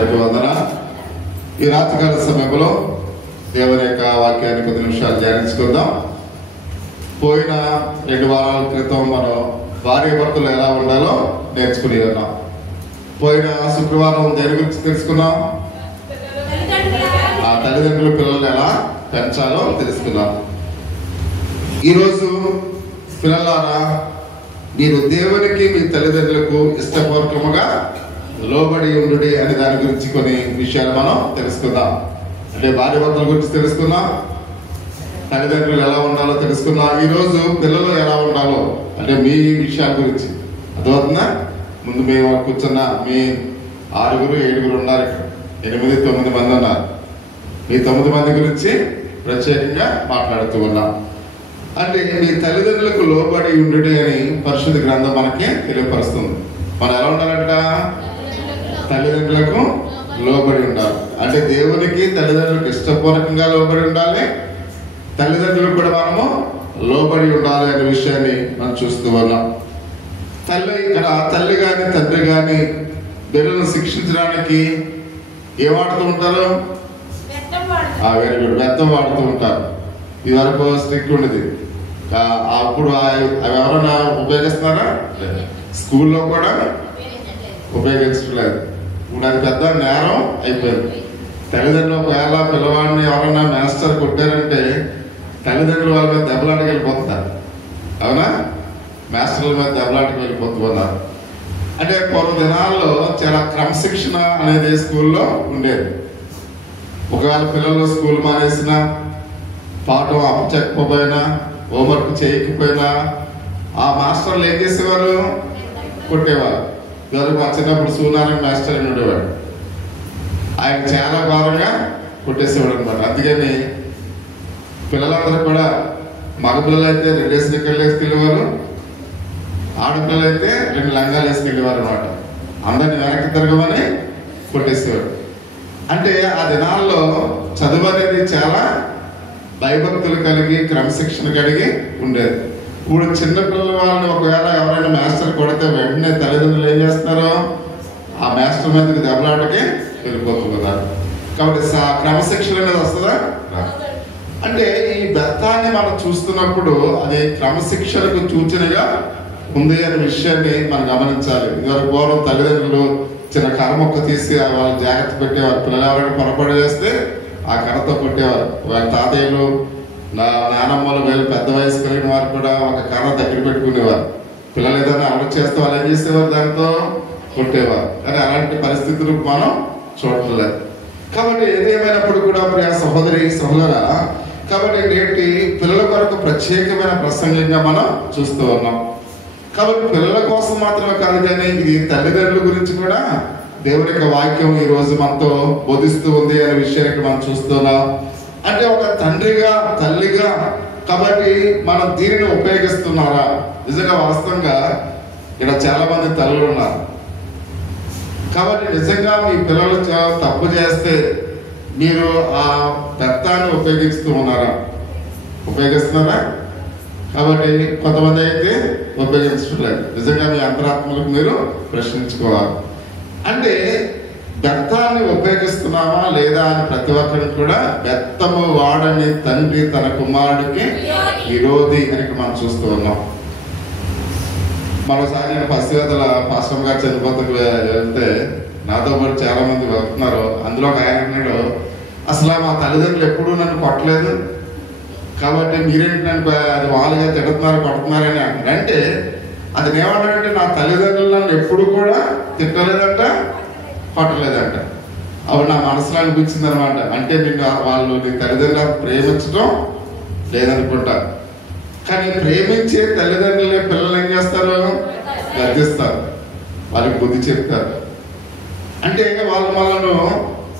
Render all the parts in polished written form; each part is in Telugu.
అందరికీ వందన. ఈ రాత్రికాల సమయంలో దేవుని యొక్క వాక్యాన్ని 10 నిమిషాలు ధ్యానించుకుందాం. పోయిన 2 వారాల క్రితం మనం భార్య భర్తలు ఎలా ఉండాలో నేర్చుకుని ఉన్నాం. పోయిన శుక్రవారం దేని గురించి తెలుసుకున్నాం? ఆ తల్లిదండ్రులు పిల్లలు ఎలా పెంచాలో తెలుసుకున్నాం. ఈరోజు పిల్లలారా, మీరు దేవునికి మీ తల్లిదండ్రులకు ఇష్టపూర్వకముగా లోబడి ఉండు అనే దాని గురించి కొన్ని విషయాలు మనం తెలుసుకుందాం. అంటే భార్య భర్తల గురించి తెలుసుకుందాం, తల్లిదండ్రులు ఎలా ఉండాలో తెలుసుకుందాం. ఈరోజు పిల్లలు ఎలా ఉండాలో అంటే మీ విషయాల గురించి అర్థమవుతుందా? ముందు మేము కూర్చున్న మీ 6 7 ఉన్నారు, ఇక్కడ 8 9 మంది ఉన్నారు. మీ 9 మంది గురించి ప్రత్యేకంగా మాట్లాడుతూ ఉన్నాం. అంటే మీ తల్లిదండ్రులకు లోబడి ఉండు అని పరిశుద్ధ గ్రంథం మనకి తెలియపరుస్తుంది. మనం ఎలా ఉండాలంట? తల్లిదండ్రులకు లోబడి ఉండాలి. అంటే దేవునికి తల్లిదండ్రులకు ఇష్టపూర్వకంగా లోబడి ఉండాలి, తల్లిదండ్రులకు కూడా మనము లోబడి ఉండాలి అనే విషయాన్ని మనం చూస్తూ ఉన్నాం. ఇక్కడ తల్లి కానీ తండ్రి కానీ బిడ్డలను శిక్షించడానికి ఏం వాడుతూ ఉంటారు? వెరీ గుడ్, బెత్తం వాడుతూ ఉంటారు. ఇది వరకు స్ట్రిక్ట్ ఉండేది, అప్పుడు అవి ఎవరైనా ఉపయోగిస్తున్నారా? స్కూల్లో కూడా ఉపయోగించట్లేదు. ఇప్పుడు అది పెద్ద నేరం అయిపోయింది. తల్లిదండ్రులు ఒకవేళ పిల్లవాడిని ఎవరైనా మాస్టర్ కొట్టారంటే తల్లిదండ్రులు వాళ్ళ మీద దెబ్బలాటకి వెళ్ళిపోతున్నారు. అవునా? మాస్టర్ల మీద దెబ్బలాటకి వెళ్ళిపోతున్నారు. అంటే పూర్వ దినాల్లో చాలా క్రమశిక్షణ అనేది స్కూల్లో ఉండేది. ఒకవేళ పిల్లలు స్కూల్ మానేసినా, పాఠం అప్పచెప్పకపోయినా, హోంవర్క్ చేయకపోయినా ఆ మాస్టర్లు ఏం చేసేవారు? కొట్టేవారు. ఇదివరకు మా చిన్నప్పుడు సూనారాయణ మాస్టర్ అని ఉండేవాడు. ఆయన చాలా ఘోరంగా కొట్టేసేవాడు అనమాట. అందుకని పిల్లలందరూ కూడా, మగపిల్లలు అయితే 2 స్నిక్కర్లు వేసుకెళ్ళేవారు, ఆడపిల్లలు అయితే 2 లంగాలు వేసుకెళ్ళేవారు అనమాట. అందరిని వెనక్కి తిరగమని కొట్టేసేవాడు. అంటే ఆ దినాల్లో చదువు అనేది చాలా భయభక్తులు కలిగి క్రమశిక్షణ కలిగి ఉండేది. ఇప్పుడు చిన్నపిల్లల వాళ్ళని ఒకవేళ ఎవరైనా మాస్టర్ కొడితే వెంటనే తల్లిదండ్రులు ఏం చేస్తారో ఆ మాస్టర్ మీదకి దెబ్బలాటకి వెళ్ళిపోతున్నారు. కాబట్టి క్రమశిక్షణ అనేది వస్తుందా? అంటే ఈ బెత్తాన్ని మనం చూస్తున్నప్పుడు అది క్రమశిక్షణకు సూచనగా ఉంది అనే విషయాన్ని మనం గమనించాలి. ఇదివరకు పూర్వం తల్లిదండ్రులు చిన్న కర్ర మొక్క తీసి వాళ్ళు జాగ్రత్త పెట్టేవారు. పిల్లలు ఎవరైనా పొరపాటు చేస్తే ఆ కర్రతో కొట్టేవారు. వాళ్ళ తాతయ్యలు, నానమ్మలు, వీళ్ళు పెద్ద వయసు కలిగిన వారు కూడా ఒక కర్ర దగ్గర పెట్టుకునేవారు. పిల్లలు ఏదైనా అలవాటు చేస్తే వాళ్ళు ఏం చేసేవారు? దాంతో కొట్టేవారు. కానీ అలాంటి పరిస్థితులు మనం చూడట్లేదు. కాబట్టి ఏదేమైనప్పుడు కూడా ప్రియ సహోదరి సహోదరా, కాబట్టి నేటి పిల్లల కొరకు ప్రత్యేకమైన ప్రసంగంగా మనం చూస్తూ ఉన్నాం. కాబట్టి పిల్లల కోసం మాత్రమే కాదు, కానీ ఇది తల్లిదండ్రుల గురించి కూడా దేవుని యొక్క వాక్యం ఈ రోజు మనతో బోధిస్తూ ఉంది అనే విషయాన్ని మనం చూస్తున్నాం. అంటే ఒక తండ్రిగా, తల్లిగా కాబట్టి మనం దీనిని ఉపయోగిస్తున్నారా? నిజంగా వాస్తవంగా ఇక్కడ చాలా మంది తల్లులు ఉన్నారు. కాబట్టి నిజంగా మీ పిల్లలు తప్పు చేస్తే మీరు ఆ బెత్తాన్ని ఉపయోగిస్తూ ఉన్నారా? ఉపయోగిస్తున్నారా? కాబట్టి కొంతమంది అయితే ఉపయోగించట్లేదు. నిజంగా మీ అంతరాత్మలకు మీరు ప్రశ్నించుకోవాలి. అంటే బెత్తాన్ని ఉపయోగిస్తున్నామా లేదా అని ప్రతి ఒక్కరికి కూడా, బెత్తము వాడని తండ్రి తన కుమారుడికి విరోధి అని మనం చూస్తూ ఉన్నాం. మరోసారి నేను పసివేదల పాస్టర్ గారు చనిపోతకు వెళ్తే నాతో పాటు చాలా మంది వెళ్తున్నారు. అందులో ఒక ఆయన అన్నాడు, అసలు మా తల్లిదండ్రులు ఎప్పుడూ నన్ను కొట్టలేదు, కాబట్టి మీరేంటి నన్ను అది వాళ్ళుగా తిడుతున్నారు, కొడుతున్నారని అంటారు. అంటే అది ఏమంటాడంటే, నా తల్లిదండ్రులు నన్ను ఎప్పుడు కూడా తిట్టలేదంట, కొట్టలేదంట. అప్పుడు నా మనసులో అనిపించింది అనమాట. అంటే వాళ్ళు నీ తల్లిదండ్రులను ప్రేమించడం లేదనుకుంటా. కానీ ప్రేమించే తల్లిదండ్రులే పిల్లలు ఏం చేస్తారు? గద్దిస్తారు, వాళ్ళకి బుద్ధి చెప్తారు. అంటే వాళ్ళు మనల్ని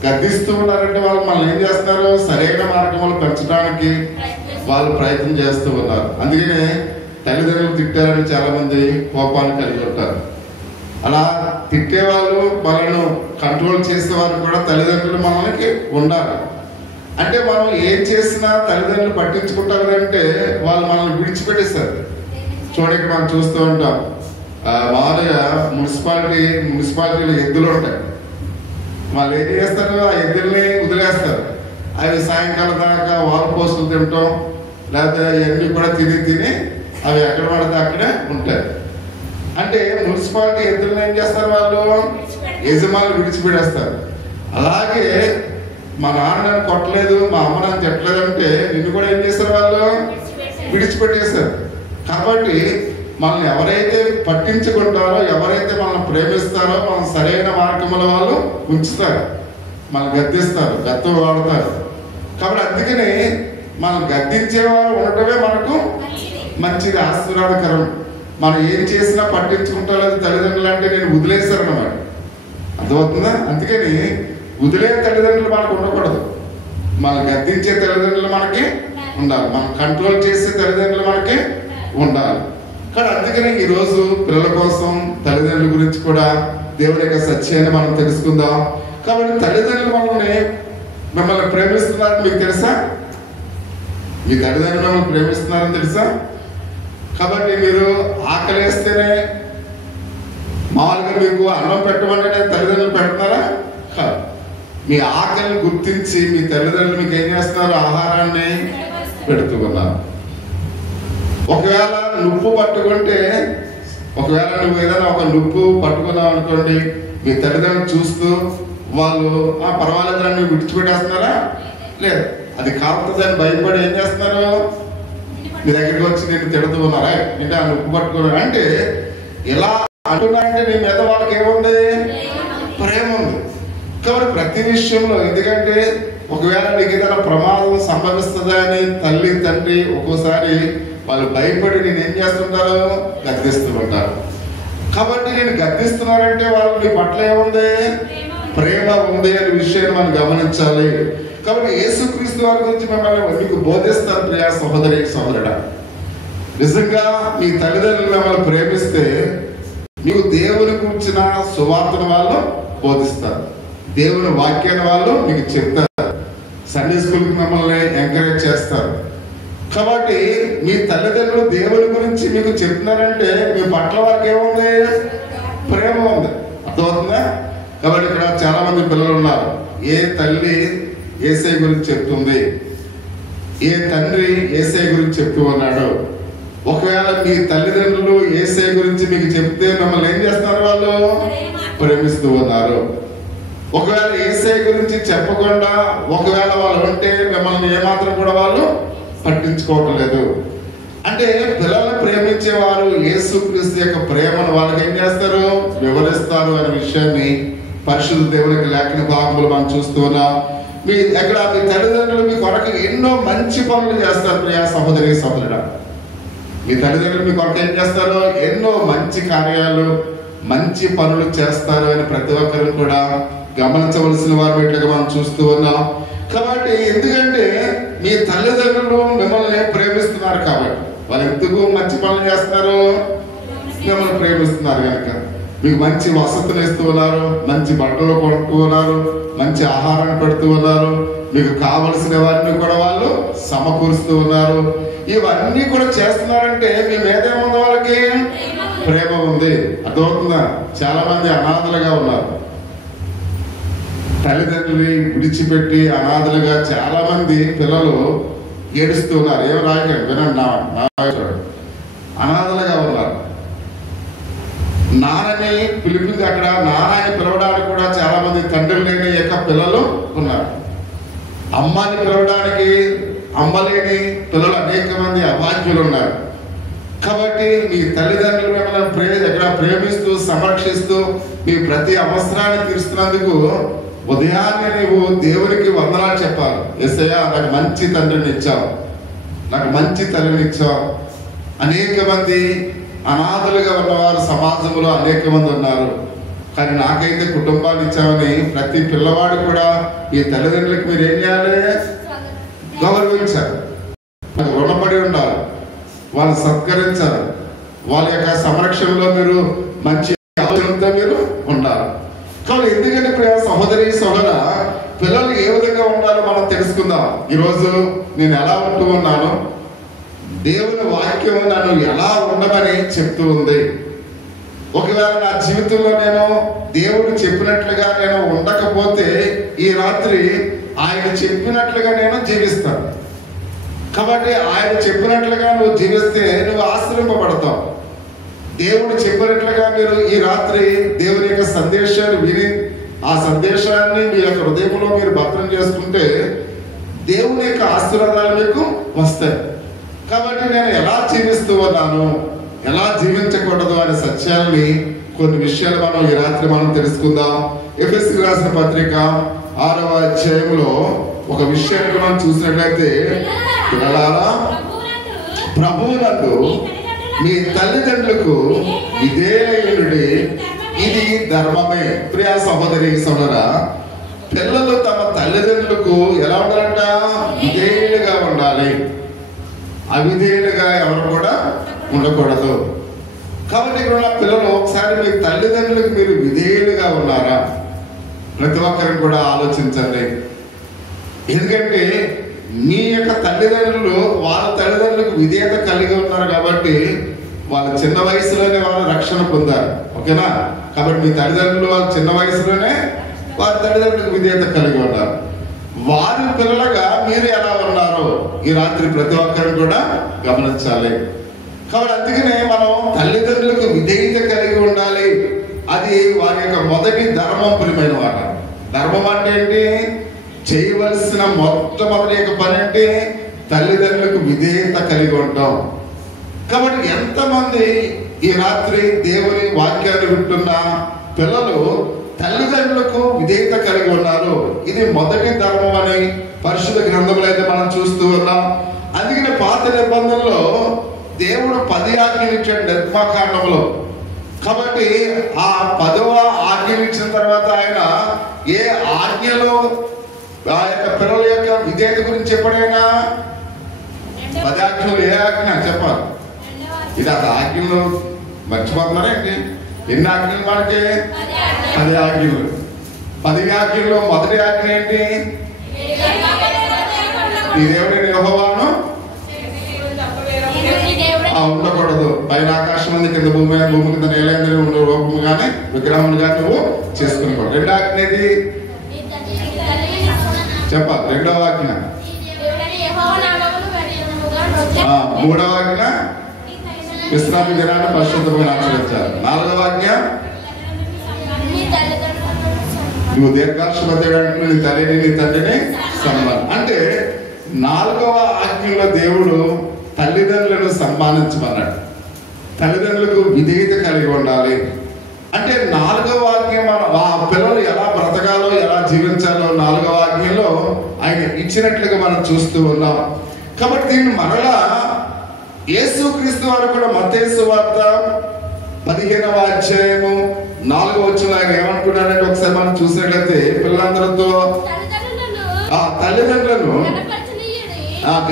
గద్దిస్తూ ఉన్నారంటే వాళ్ళు మనల్ని ఏం చేస్తున్నారు? సరైన మార్గంలో పెంచడానికి వాళ్ళు ప్రయత్నం చేస్తూ ఉన్నారు. అందుకనే తల్లిదండ్రులు తిట్టారని చాలా మంది కోపాన్ని కలిగి ఉంటారు. అలా తిట్టేవాళ్ళు, వాళ్ళను కంట్రోల్ చేసేవారు కూడా తల్లిదండ్రులు మనకి ఉండాలి. అంటే మనం ఏం చేసినా తల్లిదండ్రులు పట్టించుకుంటారు అంటే వాళ్ళు మనల్ని విడిచిపెట్టేస్తారు. చూడకి మనం చూస్తూ ఉంటాం, మామూలుగా మున్సిపాలిటీలో ఎద్దులు ఉంటాయి. వాళ్ళు ఏం చేస్తారు, ఆ ఎద్దుల్ని వదిలేస్తారు. అవి సాయంకాలం దాకా వాల్ పోస్టులు తినటం, లేకపోతే అవన్నీ కూడా తిని అవి ఎక్కడ పడితే అక్కడే ఉంటాయి. అంటే మున్సిపాలిటీ ఎద్దులను ఏం చేస్తారు, వాళ్ళు యజమానులు విడిచిపెడేస్తారు. అలాగే మా నాన్న నన్ను కొట్టలేదు, మా అమ్మ నన్ను తిట్టలేదు అంటే నిన్ను కూడా ఏం చేస్తారు, వాళ్ళు విడిచిపెట్టేశారు. కాబట్టి మనల్ని ఎవరైతే పట్టించుకుంటారో, ఎవరైతే మనల్ని ప్రేమిస్తారో, మనం సరైన మార్గంలో వాళ్ళు ఉంచుతారు, మనల్ని గద్దిస్తారు, గద్దం వాడతారు. కాబట్టి అందుకని మనం గద్దించేవారు ఉండటమే మనకు మంచిది, ఆశీర్వాదకరం. మనం ఏం చేసినా పట్టించుకుంటారో అది తల్లిదండ్రులు అంటే నేను వదిలేశారు అన్నమాట. అర్థమవుతుందా? అందుకని వదిలే తల్లిదండ్రులు మనకు ఉండకూడదు, మనం గద్దించే తల్లిదండ్రులు మనకి ఉండాలి, మనం కంట్రోల్ చేసే తల్లిదండ్రులు మనకి ఉండాలి. కానీ అందుకని ఈరోజు పిల్లల కోసం తల్లిదండ్రుల గురించి కూడా దేవుని యొక్క సత్యాన్ని మనం తెలుసుకుందాం. కాబట్టి తల్లిదండ్రులు మిమ్మల్ని ప్రేమిస్తున్నారని మీకు తెలుసా? మీ తల్లిదండ్రులు మిమ్మల్ని ప్రేమిస్తున్నారని తెలుసా? కాబట్టి మీరు ఆకలిస్తేనే మామూలుగా మీకు అన్నం పెట్టమంటే తల్లిదండ్రులు పెడుతున్నారా? కాదు. మీ ఆకలిని గుర్తించి మీ తల్లిదండ్రులు మీకు ఏం చేస్తున్నారు, ఆహారాన్ని పెడుతూ ఉన్నారు. ఒకవేళ నుప్పు పట్టుకుంటే, ఒకవేళ నువ్వు ఏదైనా ఒక నుప్పు పట్టుకున్నావు అనుకోండి, మీ తల్లిదండ్రులు చూస్తూ వాళ్ళు పర్వాలేదని నువ్వు విడిచిపెట్టేస్తున్నారా? లేదు, అది కాపుతుందని భయపడి ఏం చేస్తున్నారు, మీ దగ్గరికి వచ్చి నేను తిడుతూ ఉన్నారా, అంటే ఆ నుప్పు పట్టుకున్నారు అంటే ఇలా అంటున్నారంటే నీ మీద వాళ్ళకి ఏముంది, ప్రేమ ఉంది. కాబట్టి ప్రతి విషయంలో, ఎందుకంటే ఒకవేళ నీకు ఏదైనా ప్రమాదం సంభవిస్తుందా అని తల్లి తండ్రి ఒక్కోసారి వాళ్ళు భయపడి నేను ఏం చేస్తుంటారు, గద్దిస్తూ ఉంటారు. కాబట్టి నేను గద్దిస్తున్నారంటే వాళ్ళు నీ పట్ల ఏముంది, ప్రేమ ఉంది అనే విషయాన్ని మనం గమనించాలి. కాబట్టి యేసుక్రీస్తు వారి గురించి మిమ్మల్ని మీకు బోధిస్తారు ప్రియా సహోదరి సహోదరుడా. నిజంగా మీ తల్లిదండ్రులు మిమ్మల్ని ప్రేమిస్తే మీకు దేవుని గురించిన సువార్తను వాళ్ళు బోధిస్తారు, దేవుని వాక్యాన్ని వాళ్ళు మీకు చెప్తారు, సండే స్కూల్కి మిమ్మల్ని ఎంకరేజ్ చేస్తారు. కాబట్టి మీ తల్లిదండ్రులు దేవుని గురించి మీకు చెప్తున్నారంటే మీ పట్ల వారికి ఏముంది, ప్రేమ ఉంది. అర్థమవుతుందా? కాబట్టి ఇక్కడ చాలా మంది పిల్లలు ఉన్నారు, ఏ తల్లి యేసయ్య గురించి చెప్తుంది, ఏ తండ్రి యేసయ్య గురించి చెప్తూ ఉన్నాడు. ఒకవేళ మీ తల్లిదండ్రులు యేసయ్య గురించి మీకు చెప్తే మిమ్మల్ని ఏం చేస్తున్నారు, వాళ్ళు ప్రేమిస్తూ ఉన్నారు. ఒకవేళ యేసయ్య గురించి చెప్పకుండా ఒకవేళ వాళ్ళు ఉంటే మిమ్మల్ని ఏమాత్రం కూడా వాళ్ళు పట్టించుకోవటం లేదు. అంటే పిల్లల్ని ప్రేమించేవారు యేసుక్రీస్తు యొక్క ప్రేమను వాళ్ళకి ఏం చేస్తారు, వివరిస్తారు అనే విషయాన్ని పరిశుద్ధ దేవునికి లేఖన భాగములు మనం చూస్తూ ఉన్నాం. మీ ఎక్కడ మీ తల్లిదండ్రులు మీ కొరకు ఎన్నో మంచి పనులు చేస్తారు ప్రియా సహోదరి సహోదరుడా. మీ తల్లిదండ్రులు మీ కొరకు ఏం చేస్తారు, ఎన్నో మంచి కార్యాలు మంచి పనులు చేస్తారు అని ప్రతి ఒక్కరు కూడా గమనించవలసిన వారు ఇట్లుగా మనం చూస్తూ ఉన్నాం. కాబట్టి ఎందుకంటే మీ తల్లిదండ్రులు మిమ్మల్ని ప్రేమిస్తున్నారు కాబట్టి వాళ్ళు ఎందుకు మంచి పనులు చేస్తున్నారు, మిమ్మల్ని ప్రేమిస్తున్నారు కనుక మీకు మంచి వసతులు ఇస్తూ ఉన్నారు, మంచి బట్టలు కొడుతూ ఉన్నారు, మంచి ఆహారం పెడుతూ ఉన్నారు, మీకు కావలసిన వారిని కూడా వాళ్ళు సమకూరుస్తూ ఉన్నారు. ఇవన్నీ కూడా చేస్తున్నారంటే మీ మీద ఏముంది, వాళ్ళకి ప్రేమ ఉంది. అర్థమవుతుందా? చాలా మంది అనాథలుగా ఉన్నారు, తల్లిదండ్రులు విడిచిపెట్టి అనాథలుగా చాలా మంది పిల్లలు ఏడుస్తూ ఉన్నారు. ఏం రాయకండి, వినండి, అనాథలుగా ఉన్నారు. నాన్నని పిలిపించి అక్కడ నాన్నని పిలవడానికి కూడా చాలా మంది తండ్రులు లేని యొక్క పిల్లలు ఉన్నారు. అమ్మని పిలవడానికి అమ్మ లేని పిల్లలు అనేక మంది అభాగ్యులు ఉన్నారు. కాబట్టి మీ తల్లిదండ్రులు మిమ్మల్ని ఎక్కడ ప్రేమిస్తూ సంరక్షిస్తూ మీ ప్రతి అవసరాన్ని తీరుస్తున్నందుకు ఉదయాన్నే నీవు దేవునికి వందనాలు చెప్పాలి. యేసయ్యా, నాకు మంచి తండ్రిని ఇచ్చావు, నాకు మంచి తల్లిని ఇచ్చావు. అనేక మంది అనాథలుగా ఉన్నవారు సమాజంలో అనేక మంది ఉన్నారు, కానీ నాకైతే కుటుంబాన్ని ఇచ్చామని ప్రతి పిల్లవాడు కూడా ఈ తల్లిదండ్రులకు మీరు ఏం చేయాలి, గౌరవించాలి, రుణపడి ఉండాలి, వాళ్ళని సత్కరించాలి, వాళ్ళ యొక్క సంరక్షణలో మీరు మంచి ఆలోచనతో మీరు ఉండాలి. కాబట్టి ఎందుకంటే ప్రియ సహోదరి సహోదర, పిల్లలు ఏ విధంగా ఉండాలో మనం తెలుసుకుందాం. ఈరోజు నేను ఎలా ఉంటూ ఉన్నాను, దేవుని వాక్యం నన్ను ఎలా ఉండమని చెప్తూ ఉంది. ఒకవేళ నా జీవితంలో నేను దేవుడు చెప్పినట్లుగా నేను ఉండకపోతే ఈ రాత్రి ఆయన చెప్పినట్లుగా నేను జీవిస్తాను. కాబట్టి ఆయన చెప్పినట్లుగా నువ్వు జీవిస్తే నువ్వు ఆశ్రయింపబడతావు. దేవుడు చెప్పినట్లుగా మీరు ఈ రాత్రి దేవుని యొక్క సందేశాన్ని విని ఆ సందేశాన్ని మీ యొక్క హృదయంలో మీరు భద్రం చేసుకుంటే దేవుని యొక్క ఆశీర్వాదాలు మీకు వస్తాయి. కాబట్టి నేను ఎలా జీవిస్తూ ఉన్నాను, ఎలా జీవించకూడదు అనే సత్యాలని కొన్ని విషయాలు మనం ఈ రాత్రి మనం తెలుసుకుందాం. ఎఫెసీయులకు రాసిన పత్రిక 6వ అధ్యాయంలో ఒక విషయాన్ని మనం చూసినట్లయితే, పిల్లలారా ప్రభువునందు మీ తల్లిదండ్రులకు విధేయులుడి, ఇది ధర్మమే. ప్రియా సహోదరి సోదరా, పిల్లలు తమ తల్లిదండ్రులకు ఎలా ఉండాలంట? విధేయులుగా ఉండాలి. అవిధేయులుగా ఎవరు కూడా ఉండకూడదు. కాబట్టి ఇక్కడ ఉన్న పిల్లలు ఒకసారి మీ తల్లిదండ్రులకు మీరు విధేయులుగా ఉన్నారా? ప్రతి ఒక్కరిని కూడా ఆలోచించండి. ఎందుకంటే మీ యొక్క తల్లిదండ్రులు వాళ్ళ తల్లిదండ్రులకు విధేయత కలిగి ఉన్నారు కాబట్టి వాళ్ళ చిన్న వయసులోనే వాళ్ళు రక్షణ పొందారు. ఓకేనా? కాబట్టి మీ తల్లిదండ్రులు వాళ్ళ చిన్న వయసులోనే వారి తల్లిదండ్రులకు విధేయత కలిగి ఉన్నారు. వారి పిల్లలుగా మీరు ఎలా ఉన్నారో ఈ రాత్రి ప్రతి ఒక్కరిని కూడా గమనించాలి. కాబట్టి అందుకనే మనం తల్లిదండ్రులకు విధేయత కలిగి ఉండాలి. అది వారి యొక్క మొదటి ధర్మం. ప్రియమైన వాట, ధర్మం అంటే ఏంటి? చేయవలసిన మొట్టమొదటి యొక్క పని అంటే తల్లిదండ్రులకు విధేయత కలిగి ఉంటాం. కాబట్టి ఎంతమంది ఈ రాత్రి దేవుని వాక్యాన్ని వింటున్న పిల్లలు తల్లిదండ్రులకు విధేయత కలిగి ఉన్నారు? ఇది మొదటి ధర్మం అని పరిశుద్ధ గ్రంథంలో అయితే మనం చూస్తూ ఉన్నాం. అందుకనే పాత నిబంధనలో దేవుడు 10 ఆజ్ఞలు ఇచ్చాడు నిర్మాకాండంలో. కాబట్టి ఆ 10వ ఆజ్ఞలు ఇచ్చిన తర్వాత ఆయన ఏ ఆజ్ఞలో ఆ యొక్క పిల్లల యొక్క విధేయత గురించి ఎప్పుడైనా 10 ఆజ్ఞలు ఏ ఆజ్ఞ చెప్పాలి? ఇది ఆ ఆజ్ఞలు మర్చిపోతున్నారా ఏంటి? ఎన్ని ఆజ్ఞలు మనకి? 10 ఆజ్ఞలు. 10 ఆజ్ఞల్లో మొదటి ఆజ్ఞ ఏంటి? ఈ దేవుడిని యెహోవాను ఉండకూడదు. పైన ఆకాశం ఉంది, కింద భూమి, భూమి కింద నేలందరూ ఉండే రూపము కానీ విగ్రహములు కానీ నువ్వు చేసుకునేవాడు. రెండో ఆజ్ఞ ఏది చెప్పాలి? రెండవ ఆజ్ఞ. మూడవ ఆజ్ఞ విశ్రాంతి దినాన్ని పరిశుద్ధమైన ఆచరించాలి. 4వ ఆజ్ఞ నువ్వు దీర్ఘాయుష్మంతుడు, నీ తల్లిని నీ తండ్రిని సన్మానం. అంటే 4వ ఆజ్ఞలో దేవుడు తల్లిదండ్రులను సన్మానించమన్నాడు. తల్లిదండ్రులకు విధేయత కలిగి ఉండాలి. అంటే 4వ ఆజ్ఞ ఆ పిల్లలు ఎలా బ్రతకాలో ఎలా జీవించాలో 4వ ఆజ్ఞలో ఆయన ఇచ్చినట్లుగా మనం చూస్తూ ఉన్నాం. కాబట్టి దీన్ని మరలా యేసుక్రీస్తు వారు కూడా మత్తయి సువార్త 15వ అధ్యాయము 4వ వచనంలో ఆయన ఏమనుకున్నాడంటే ఒకసారి మనం చూసినట్లయితే పిల్లలందరితో ఆ తల్లిదండ్రులను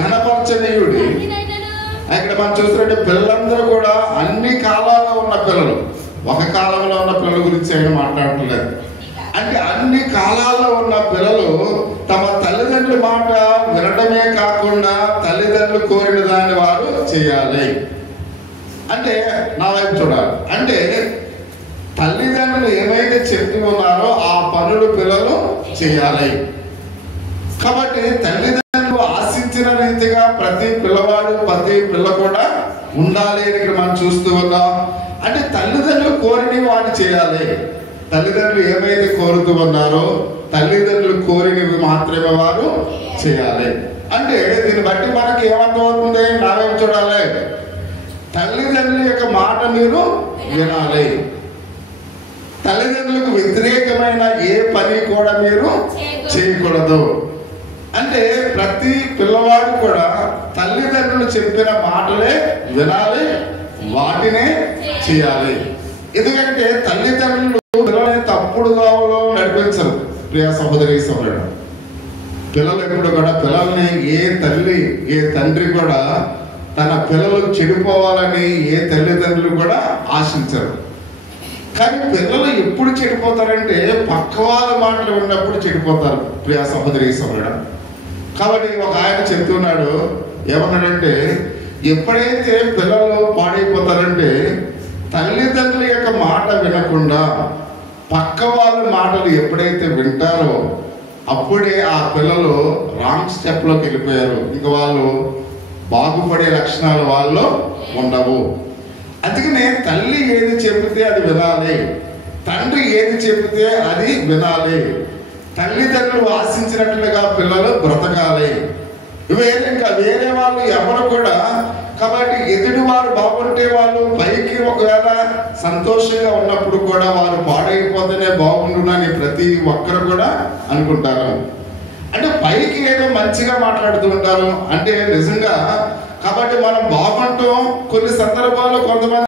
ఘనపరచనీయుడి. ఇక్కడ మనం చూసినట్టే పిల్లలందరూ కూడా అన్ని కాలాల్లో ఉన్న పిల్లలు, ఒక కాలంలో ఉన్న పిల్లల గురించి ఆయన మాట్లాడట్లేదు. అంటే అన్ని కాలాల్లో ఉన్న పిల్లలు తమ తల్లిదండ్రుల మాట వినడమే కాకుండా తల్లిదండ్రులు కోరిన దాన్ని వారు చేయాలి. అంటే నా వైపు చూడాలి. అంటే తల్లిదండ్రులు ఏమైతే చెప్పి ఉన్నారో ఆ పనులు పిల్లలు చేయాలి. కాబట్టి తల్లిదండ్రులు ఆశించిన రీతిగా ప్రతి పిల్లవాడు ప్రతి పిల్ల కూడా ఉండాలి అని ఇక్కడ మనం చూస్తూ ఉన్నాం. అంటే తల్లిదండ్రులు కోరిని వాడు చేయాలి. తల్లిదండ్రులు ఏమైతే కోరుతూ ఉన్నారో తల్లిదండ్రులు కోరినవి మాత్రమే వారు చేయాలి. అంటే దీన్ని బట్టి మనకి ఏమర్థమవుతుంది? నా వైపు చూడాలి. తల్లిదండ్రుల యొక్క మాట మీరు వినాలి. తల్లిదండ్రులకు వ్యతిరేకమైన ఏ పని కూడా మీరు చేయకూడదు. అంటే ప్రతి పిల్లవాడు కూడా తల్లిదండ్రులు చెప్పిన మాటలే వినాలి, వాటినే చేయాలి. ఎందుకంటే తల్లిదండ్రులు పిల్లల్ని తప్పుడు దావలో నడిపించరు. ప్రియా సహోదరి సహోదరుడు, పిల్లలు ఎప్పుడు కూడా పిల్లల్ని ఏ తల్లి ఏ తండ్రి కూడా తన పిల్లలు చెడిపోవాలని ఏ తల్లిదండ్రులు కూడా ఆశించరు. కానీ పిల్లలు ఎప్పుడు చెడిపోతారంటే పక్క వాళ్ళ మాటలు ఉన్నప్పుడు చెడిపోతారు. ప్రియా సహోదరి సహోదరుడు, కాబట్టి ఒక ఆయన చెప్తున్నాడు, ఏమన్నాడంటే ఎప్పుడైతే పిల్లలు పాడైపోతారంటే తల్లిదండ్రుల యొక్క మాట వినకుండా పక్క వాళ్ళ మాటలు ఎప్పుడైతే వింటారో అప్పుడే ఆ పిల్లలు రాంగ్ స్టెప్లోకి వెళ్ళిపోయారు. ఇంకా వాళ్ళు బాగుపడే లక్షణాలు వాళ్ళు ఉండవు. అందుకనే తల్లి ఏది చెబితే అది వినాలి, తండ్రి ఏది చెబితే అది వినాలి. తల్లిదండ్రులు ఆశించినట్లుగా పిల్లలు బ్రతకాలి. ఇంకా వేరే వాళ్ళు ఎవరు కూడా. కాబట్టి ఎదుటి వారు బాగుంటే వాళ్ళు పైకి ఒకవేళ సంతోషంగా ఉన్నప్పుడు కూడా వారు పాడైపోతేనే బాగుండునని ప్రతి ఒక్కరు కూడా అనుకుంటారు. అంటే పైకి ఏదో మంచిగా మాట్లాడుతూ ఉంటారు అంటే నిజంగా. కాబట్టి మనం బాగుంటాం. కొన్ని సందర్భాల్లో కొంతమంది